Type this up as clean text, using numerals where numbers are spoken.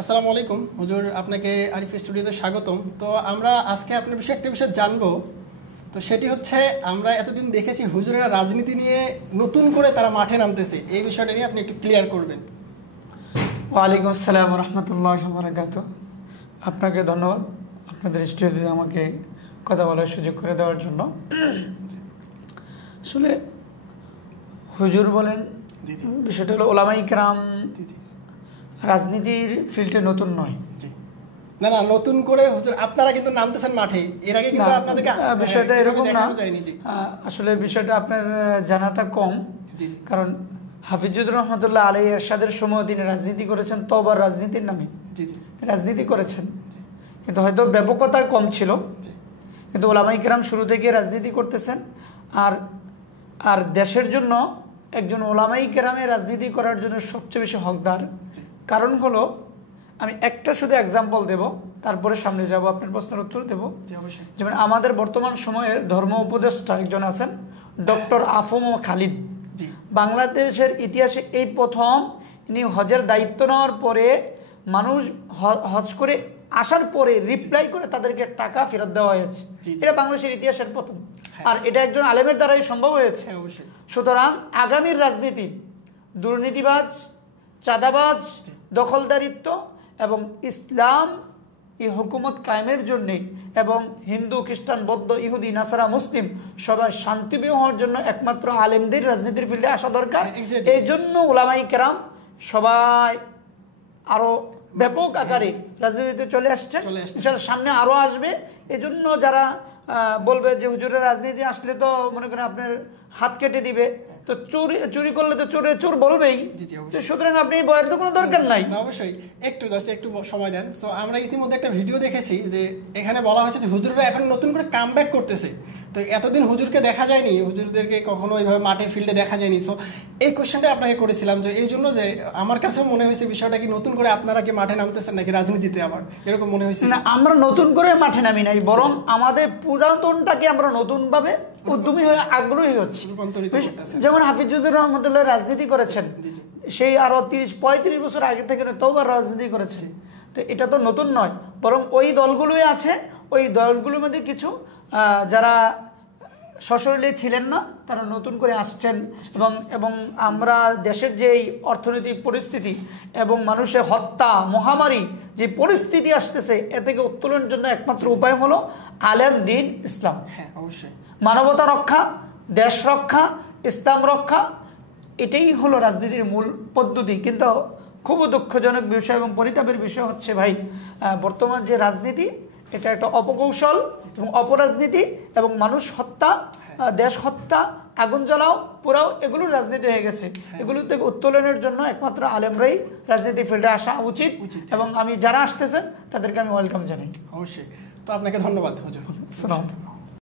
আসসালামু আলাইকুম হুজুর, আপনাকে আরিফ স্টুডিওতে স্বাগতম। তো আমরা আজকে আপনার বিষয়ে একটা বিষয় জানবো। তো সেটি হচ্ছে, আমরা এতদিন দেখেছি হুজুরেরা রাজনীতি নিয়ে নতুন করে তারা মাঠে নামতেছে, এই বিষয়টা নিয়ে আপনি একটু ক্লিয়ার করবেন। ওয়ালাইকুম আসসালাম রহমতুল্লাহ বারাকাত। আপনাকে ধন্যবাদ আপনাদের স্টুডিওতে আমাকে কথা বলার সুযোগ করে দেওয়ার জন্য। আসলে হুজুর বলেন বিষয়টা হলো ওলামাই কেরাম রাজনীতির ফিল্ডে নতুন নয়। না না, নতুন করে হুজুর আপনারা কিন্তু নামতেছেন মাঠে, এর আগে কিন্তু আপনাদেরকে বিষয়টা এরকম না। আসলে বিষয়টা আপনার জানাটা কম, কারণ হাফিজুর রহমতুল্লাহ আলাইহি এরশাদের সময় তিনি রাজনীতি করেছেন, তওবার রাজনীতির নামে রাজনীতি করেছেন, কিন্তু হয়তো ব্যাপকতা কম ছিল। কিন্তু ওলামাই কেরাম শুরু থেকে রাজনীতি করতেছেন। আর আর দেশের জন্য একজন ওলামাই কেরামে রাজনীতি করার জন্য সবচেয়ে বেশি হকদার। কারণ হলো, আমি একটা শুধু এক্সাম্পল দেব, তারপরে সামনে যাব, আপনার প্রশ্নের উত্তর দেব। যেমন আমাদের বর্তমান সময়ের ধর্ম উপদেষ্টা একজন আছেন, ডক্টর আফম খালিদ। বাংলাদেশের ইতিহাসে এই প্রথম ইনি হজের দায়িত্ব নেওয়ার পরে মানুষ হজ করে আসার পরে রিপ্লাই করে তাদেরকে টাকা ফেরত দেওয়া হয়েছে। এটা বাংলাদেশের ইতিহাসের প্রথম, আর এটা একজন আলেমের দ্বারাই সম্ভব হয়েছে। সুতরাং আগামীর রাজনীতি দুর্নীতিবাজ, চাঁদাবাজ, দখলদারিত্ব এবং ইসলাম এই হুকুমত কায়েমের জন্যে এবং হিন্দু, খ্রিস্টান, বৌদ্ধ, ইহুদি, নাসারা, মুসলিম সবাই শান্তিপ্রিয় হওয়ার জন্য একমাত্র আলেমদের রাজনীতির ফিল্ডে আসা দরকার। এই জন্য ওলামাই কেরাম সবাই আরো ব্যাপক আকারে রাজনীতিতে চলে আসছে, সামনে আরো আসবে। এজন্য যারা বলবে যে হুজুরের রাজনীতি আসলে তো মনে করেন আপনার হাত কেটে দিবে, তো চুরি করলে তো চোর বলবেই, সুতরাং আপনি বয়ার তো কোনো দরকার নাই। অবশ্যই একটু সময় দেন। তো আমরা ইতিমধ্যে একটা ভিডিও দেখেছি যে এখানে বলা হয়েছে যে হুজুররা এখন নতুন করে কামব্যাক করতেছে। তো এতদিন হুজুরকে দেখা যায়নি, হুজুরদেরকে কখনো এইভাবে মাঠে ফিল্ডে দেখা যায়নি। সো এই কোশ্চেনটা আপনাকে করেছিলাম যে এই জন্য যে আমার কাছেও মনে হয়েছে বিষয়টা কি নতুন করে আপনারা কি মাঠে নামতেছেন নাকি রাজনীতিতে, আবার এরকম মনে হয়েছে? না, আমরা নতুন করে মাঠে নামি নাই, বরং আমাদের পুরাতনটাকে আমরা নতুন ভাবে উদ্যমী হয়ে আগ্রহী হচ্ছি। যেমন হাফিজুর রহমতুল্লাহ রাজনীতি করেছেন, সেই আরো 30-35 বছর আগে থেকে তওবার রাজনীতি করেছে। তো এটা তো নতুন নয়, বরং ওই দলগুলোই আছে। ওই দলগুলোর মধ্যে কিছু যারা সশরীরে ছিলেন না, তারা নতুন করে আসছেন। এবং আমরা দেশের যে অর্থনৈতিক পরিস্থিতি এবং মানুষের হত্যা, মহামারী যে পরিস্থিতি আসতেছে, এ থেকে উত্তোলনের জন্য একমাত্র উপায় হলো আলেম, দিন, ইসলাম। হ্যাঁ, অবশ্যই মানবতা রক্ষা, দেশ রক্ষা, ইসলাম রক্ষা, এটাই হলো রাজনীতির মূল পদ্ধতি। কিন্তু খুব দুঃখজনক বিষয় এবং পরিতাপের বিষয় হচ্ছে ভাই, বর্তমান যে রাজনীতি, এটা একটা অপকৌশল এবং অপরাজনীতি এবং মানুষ হত্যা, দেশ হত্যা, আগুন জ্বালাও, পোড়াও, এগুলোর রাজনীতি হয়ে গেছে। এগুলো থেকে উত্তোলনের জন্য একমাত্র আলেমরাই রাজনীতি ফিল্ডে আসা উচিত। এবং আমি যারা আসতেছেন তাদেরকে আমি ওয়েলকাম জানাই। অবশ্যই। তো আপনাকে ধন্যবাদ হুজুর। আসসালাম।